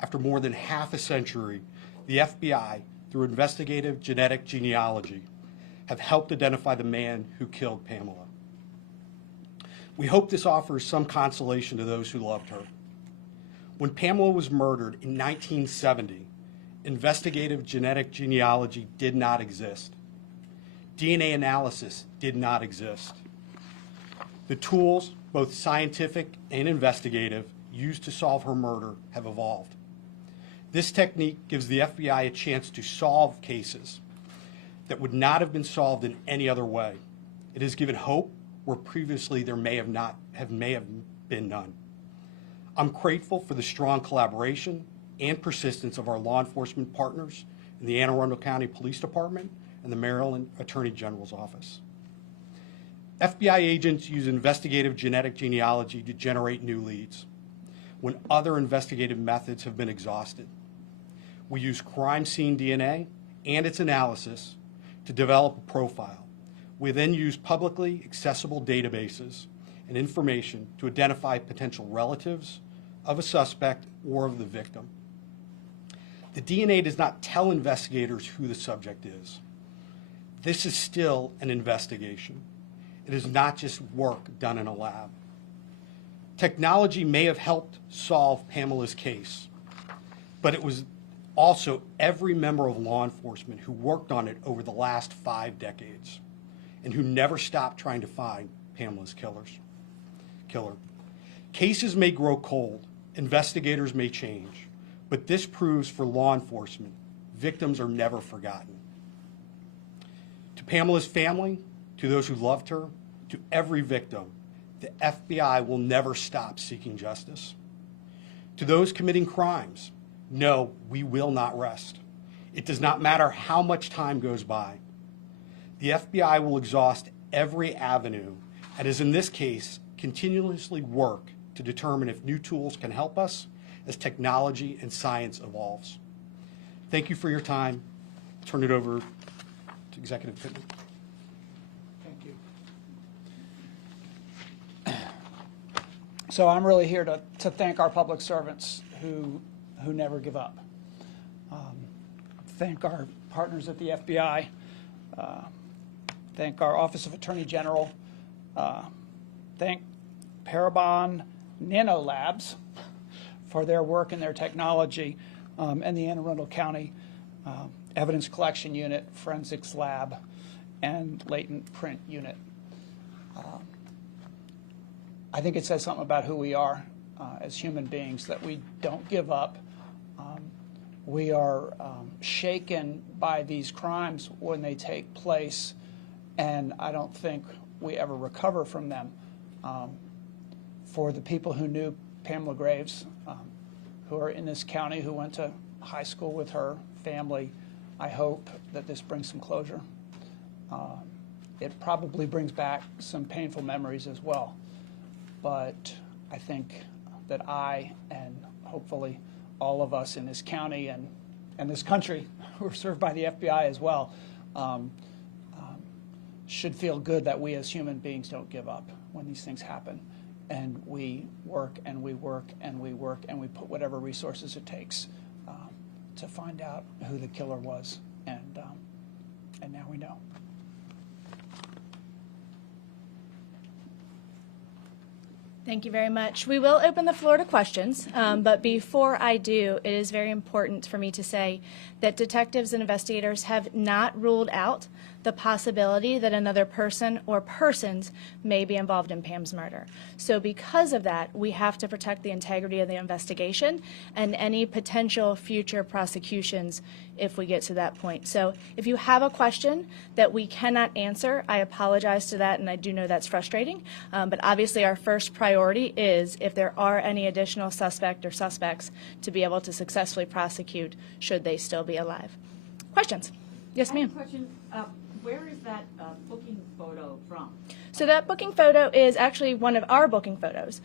after more than half a century, the FBI, through investigative genetic genealogy, have helped identify the man who killed Pamela. We hope this offers some consolation to those who loved her. When Pamela was murdered in 1970, investigative genetic genealogy did not exist. DNA analysis did not exist. The tools, both scientific and investigative, used to solve her murder have evolved. This technique gives the FBI a chance to solve cases that would not have been solved in any other way. It has given hope where previously there may have been none. I'm grateful for the strong collaboration and persistence of our law enforcement partners in the Anne Arundel County Police Department and the Maryland Attorney General's Office. FBI agents use investigative genetic genealogy to generate new leads when other investigative methods have been exhausted. We use crime scene DNA and its analysis to develop a profile. We then use publicly accessible databases and information to identify potential relatives of a suspect or of the victim. The DNA does not tell investigators who the subject is. This is still an investigation. It is not just work done in a lab. Technology may have helped solve Pamela's case, but it was also every member of law enforcement who worked on it over the last 5 decades and who never stopped trying to find Pamela's killer. Cases may grow cold, investigators may change, but this proves for law enforcement, victims are never forgotten. To Pamela's family, to those who loved her, to every victim, the FBI will never stop seeking justice. To those committing crimes, no, we will not rest. It does not matter how much time goes by. The FBI will exhaust every avenue and, as in this case, continuously work to determine if new tools can help us as technology and science evolves. Thank you for your time. I'll turn it over to Executive Pittman. Thank you. So I'm really here to thank our public servants who never give up. Thank our partners at the FBI. Thank our Office of Attorney General. Thank Parabon Nanolabs for their work and their technology, and the Anne Arundel County Evidence Collection Unit, Forensics Lab, and Latent Print Unit. I think it says something about who we are as human beings, that we don't give up. We are shaken by these crimes when they take place, and I don't think we ever recover from them. For the people who knew Pamela Graves, who are in this county, who went to high school with her family, I hope that this brings some closure. It probably brings back some painful memories as well, but I think that I, and hopefully all of us in this county and this country who are served by the FBI as well, should feel good that we as human beings don't give up when these things happen. And we work and we work and we work and we put whatever resources it takes to find out who the killer was. And now we know. Thank you very much. We will open the floor to questions, but before I do, it is very important for me to say that detectives and investigators have not ruled out the possibility that another person or persons may be involved in Pam's murder. So because of that, we have to protect the integrity of the investigation and any potential future prosecutions if we get to that point. So if you have a question that we cannot answer, I apologize to that, and I do know that's frustrating, but obviously our first priority is, if there are any additional suspect or suspects, to be able to successfully prosecute should they still be alive. Questions? Yes, ma'am. Question. Where is that booking photo from? So that booking photo is actually one of our booking photos.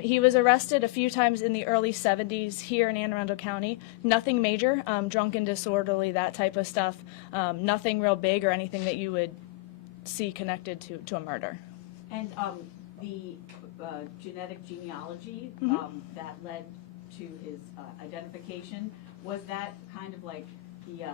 He was arrested a few times in the early 70s here in Anne Arundel County. Nothing major, drunk and disorderly, that type of stuff. Nothing real big or anything that you would see connected to a murder. And the genetic genealogy that led to his identification, was that kind of like the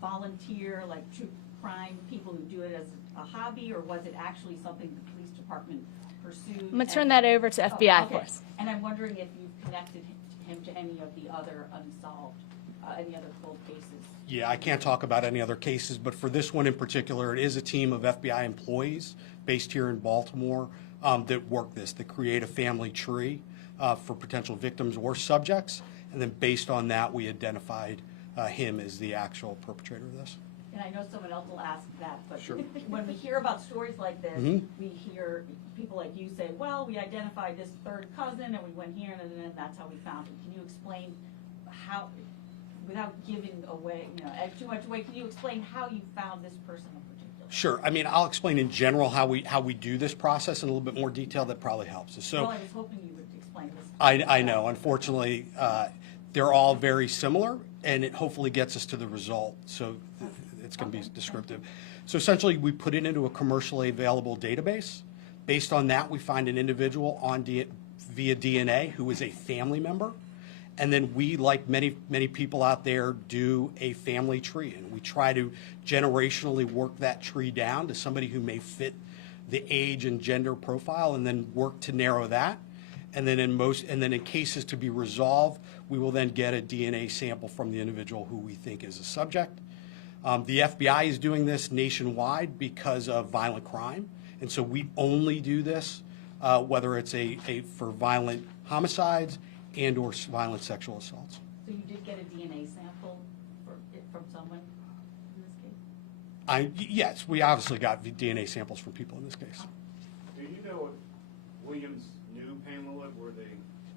volunteer, like true crime people who do it as a hobby, or was it actually something the police department pursued? I'm going to turn that over to FBI okay. for us. And I'm wondering if you've connected him to any of the other unsolved, any other cold cases. Yeah, I can't talk about any other cases, but for this one in particular, it is a team of FBI employees based here in Baltimore that work this, that create a family tree for potential victims or subjects, and then based on that, we identified him as the actual perpetrator of this. And I know someone else will ask that, but Sure. when we hear about stories like this, Mhm. we hear people like you say, well, we identified this third cousin and we went here and then that's how we found him. Can you explain how, without giving away, too much away, can you explain how you found this person in particular? Sure. I mean, I'll explain in general how we do this process in a little bit more detail. That probably helps. So, Well, I was hoping you would explain this. I know. Unfortunately, they're all very similar, and it hopefully gets us to the result. So it's going to be descriptive. So essentially, we put it into a commercially available database. Based on that, we find an individual via DNA who is a family member. And then we, like many people out there, do a family tree. And we try to generationally work that tree down to somebody who may fit the age and gender profile, and then work to narrow that. And then in cases to be resolved, we will then get a DNA sample from the individual who we think is a subject. The FBI is doing this nationwide because of violent crime. And so we only do this whether it's for violent homicides and or violent sexual assaults. So you did get a DNA sample from someone in this case? Yes, we obviously got DNA samples from people in this case. Do you know if Williams knew Pamela? Were they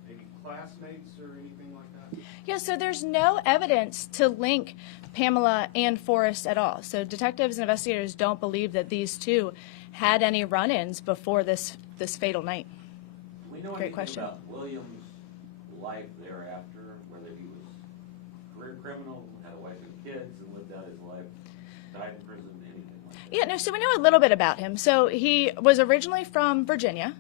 maybe classmates or anything like that? Yeah, so there's no evidence to link Pamela and Forrest at all. So detectives and investigators don't believe that these two had any run-ins before this fatal night. Do we know Great anything question. about Williams' life thereafter, whether he was a career criminal, had a wife and kids, and lived out his life, died in prison, anything like that? Yeah, no, so we know a little bit about him. So he was originally from Virginia.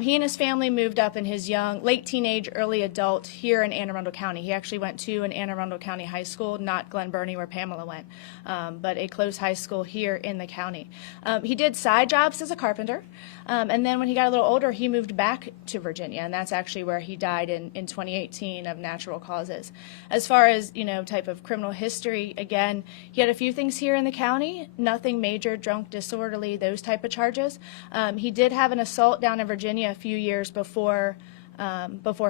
He and his family moved up in his late teenage, early adult here in Anne Arundel County. He actually went to an Anne Arundel County high school, not Glen Burnie where Pamela went, but a close high school here in the county. He did side jobs as a carpenter, and then when he got a little older, he moved back to Virginia, and that's actually where he died in 2018 of natural causes. As far as, type of criminal history, again, he had a few things here in the county, nothing major, drunk, disorderly, those type of charges. He did have an assault down in Virginia a few years before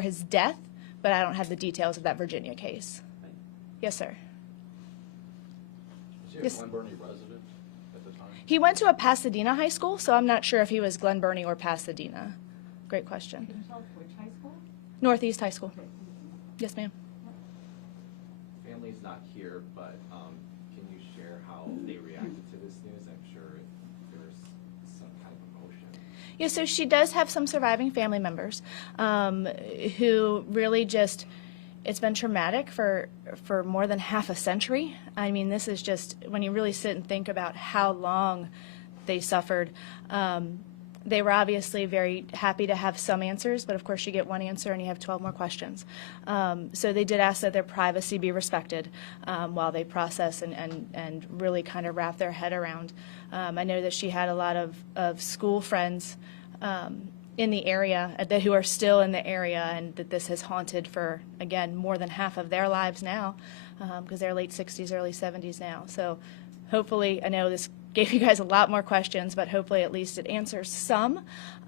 his death, but I don't have the details of that Virginia case. Yes, sir. Was he a Yes. Glen Burnie resident at the time? He went to a Pasadena high school, so I'm not sure if he was Glen Burnie or Pasadena. Great question. Can you tell us which high school? Northeast High School. Yes, ma'am. Family's not here, but can you share how they reacted to this news? I'm sure there's some kind of emotion. Yeah, so she does have some surviving family members who really just, it's been traumatic for more than half a century. I mean, this is just, when you really sit and think about how long they suffered, they were obviously very happy to have some answers, but of course you get one answer and you have 12 more questions. So they did ask that their privacy be respected while they process and really kind of wrap their head around. I know that she had a lot of school friends in the area who are still in the area, and that this has haunted for, again, more than half of their lives now, because they're late 60s, early 70s now. So hopefully, I know this gave you guys a lot more questions, but hopefully at least it answers some.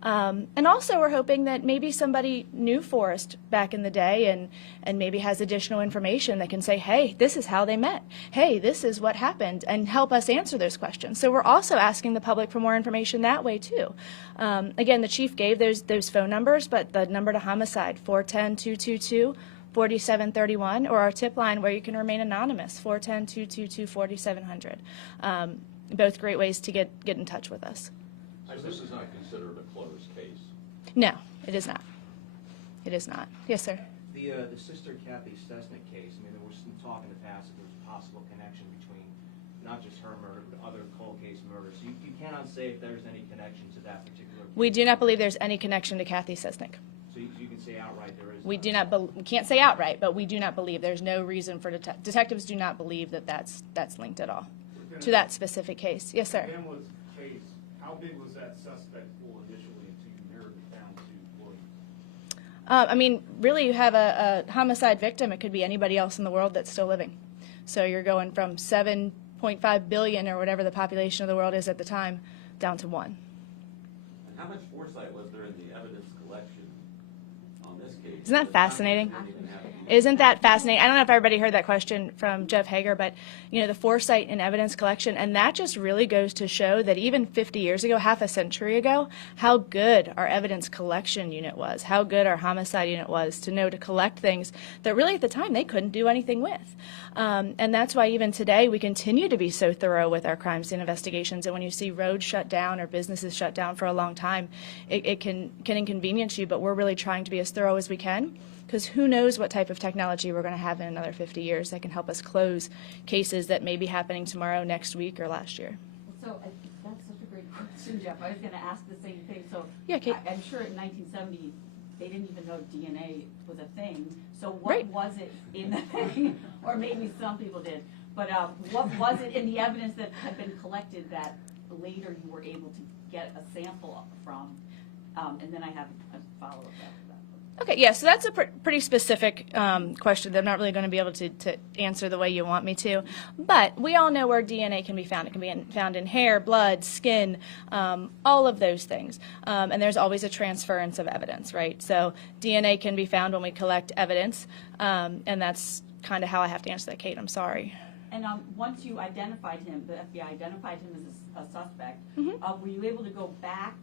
And also we're hoping that maybe somebody knew Forrest back in the day and maybe has additional information that can say, hey, this is how they met. Hey, this is what happened, and help us answer those questions. So we're also asking the public for more information that way too. Again, the chief gave those phone numbers, but the number to homicide, 410-222-4731, or our tip line where you can remain anonymous, 410-222-4700. Both great ways to get in touch with us. So this is not considered a closed case? No, it is not. It is not. Yes, sir. The sister Kathy Stesnick case, I mean, there was some talk in the past that there was a possible connection between not just her murder, but other cold case murders. So you cannot say if there's any connection to that particular case. We do not believe there's any connection to Kathy Sesnick. So you can say outright there is. We do not, we can't say outright, but we do not believe, there's no reason for, detectives do not believe that that's linked at all to that specific case. Yes, sir. Pamela's case, how big was that suspect pool initially until you narrowed it down to Williams? I mean, really, you have a homicide victim. It could be anybody else in the world that's still living. So you're going from 7.5 billion or whatever the population of the world is at the time down to 1. And how much foresight was there in the evidence collection on this case? Isn't that At the time, fascinating? we didn't even have- Isn't that fascinating? I don't know if everybody heard that question from Jeff Hager, but the foresight in evidence collection, and that just really goes to show that even 50 years ago, half a century ago, how good our evidence collection unit was, how good our homicide unit was to know to collect things that really at the time they couldn't do anything with. And that's why even today we continue to be so thorough with our crime scene investigations. And when you see roads shut down or businesses shut down for a long time, it can inconvenience you, but we're really trying to be as thorough as we can. Because who knows what type of technology we're going to have in another 50 years that can help us close cases that may be happening tomorrow, next week, or last year. So that's such a great question, Jeff. I was going to ask the same thing. So Yeah, Kate. I'm sure in 1970 they didn't even know DNA was a thing. So what Right. was it in the thing? Or maybe some people did. But what was it in the evidence that had been collected that later you were able to get a sample from? And then I have a follow-up after that. Okay, yeah, so that's a pretty specific question that I'm not really going to be able to answer the way you want me to. But we all know where DNA can be found. It can be found in hair, blood, skin, all of those things. And there's always a transference of evidence, right? So DNA can be found when we collect evidence, and that's kind of how I have to answer that, Kate. I'm sorry. And once you identified him, the FBI identified him as a suspect, Mm-hmm. were you able to go back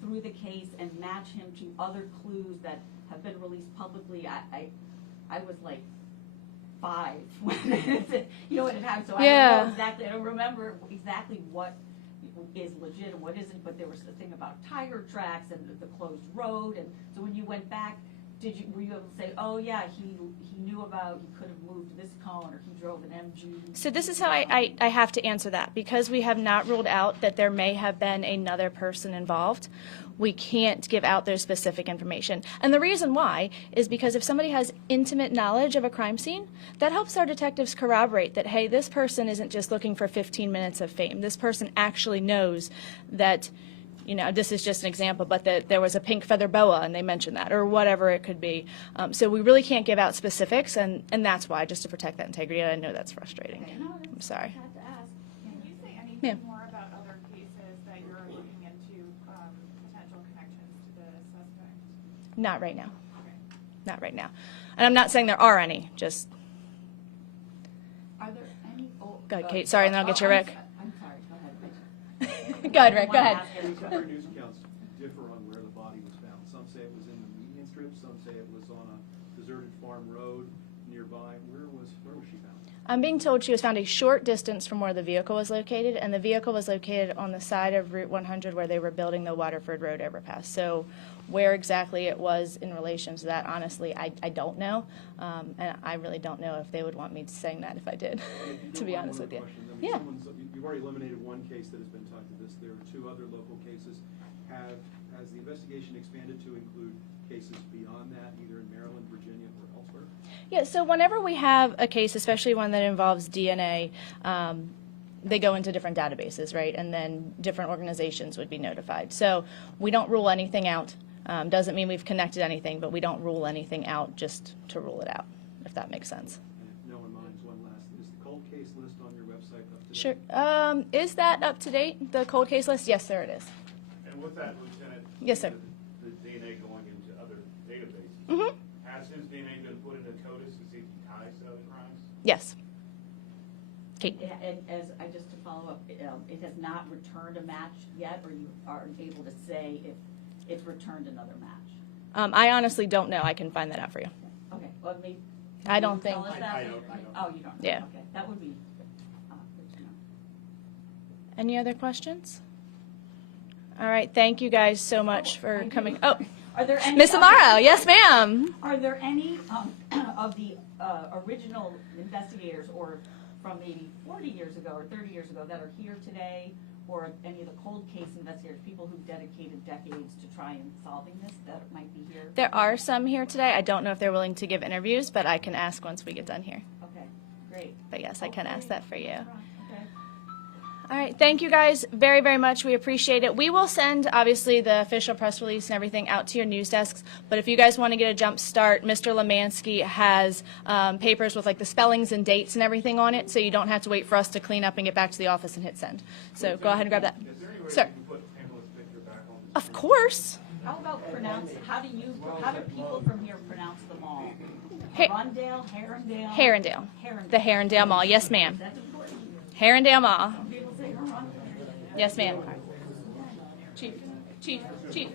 through the case and match him to other clues that have been released publicly? I was like 5 when when it happened, so Yeah. I don't know exactly. I don't remember exactly what is legit and what isn't. But there was a thing about tiger tracks and the closed road, and so when you went back, were you able to say, oh yeah, he knew about, he could have moved this cone, or he drove an MG? So this is how I have to answer that. Because we have not ruled out that there may have been another person involved, we can't give out their specific information. And the reason why is because if somebody has intimate knowledge of a crime scene, that helps our detectives corroborate that, hey, this person isn't just looking for 15 minutes of fame. This person actually knows that, this is just an example, but that there was a pink feather boa and they mentioned that, or whatever it could be. So we really can't give out specifics, and that's why, just to protect that integrity. I know that's frustrating. I'm sorry. I had to ask. Can you say anything Yeah. more about other cases that you're looking into, potential connections to the suspect? Not right now. Okay. Not right now. And I'm not saying there are any, just Are there any? Go ahead, Kate. Sorry, and then I'll get you, Rick. I'm sorry. Go ahead. Go ahead, Rick. Go ahead. Different news accounts differ on where the body was found. Some say it was in the median strip, some say it was on a deserted farm road nearby. Where was she found? I'm being told she was found a short distance from where the vehicle was located, and the vehicle was located on the side of Route 100 where they were building the Waterford Road overpass. So where exactly it was in relation to that, honestly, I don't know. And I really don't know if they would want me saying that if I did, to be honest with you. Yeah. You've already eliminated one case that has been tied to this. There are 2 other local cases. Has the investigation expanded to include cases beyond that, either in Maryland, Virginia, or elsewhere? Yeah, so whenever we have a case, especially one that involves DNA, they go into different databases, right? And then different organizations would be notified. So we don't rule anything out. Doesn't mean we've connected anything, but we don't rule anything out just to rule it out, if that makes sense. And if no one minds, one last. Is the cold case list on your website up to date? Sure. Is that up to date, the cold case list? Yes, sir, it is. And with that, Lieutenant? Yes, sir. The DNA going into other databases. Mm-hmm. Has his DNA been put into CODIS to see if he ties to other crimes? Yes. Kate. And just to follow up, it has not returned a match yet, or you aren't able to say if it's returned another match? I honestly don't know. I can find that out for you. Okay, well, maybe. I don't can you think- tell us that? I don't. Oh, you don't? Yeah. Okay, that would be good to know. Any other questions? All right. Thank you guys so much for coming. Oh, Are there any? Miss Amaro. Yes, ma'am. Are there any of the original investigators, or from maybe 40 years ago or 30 years ago, that are here today, or any of the cold case investigators, people who've dedicated decades to try and solving this, that might be here? There are some here today. I don't know if they're willing to give interviews, but I can ask once we get done here. Okay, great. But yes, I can ask that for you. Okay. All right, thank you guys very, very much. We appreciate it. We will send, obviously, the official press release and everything out to your news desks. But if you guys want to get a jump start, Mr. Lemansky has papers with like the spellings and dates and everything on it, so you don't have to wait for us to clean up and get back to the office and hit send. So go ahead and grab that. Is there any way Sir. you can put Pamela's picture back on the Of course. How about how do people from here pronounce the mall? Ha- Arundel, Herondale? Herondale. Herondale. The Herondale Mall. Yes, ma'am. That's important. Herondale Mall. People say Arundel. Yes, ma'am. Chief. Chief.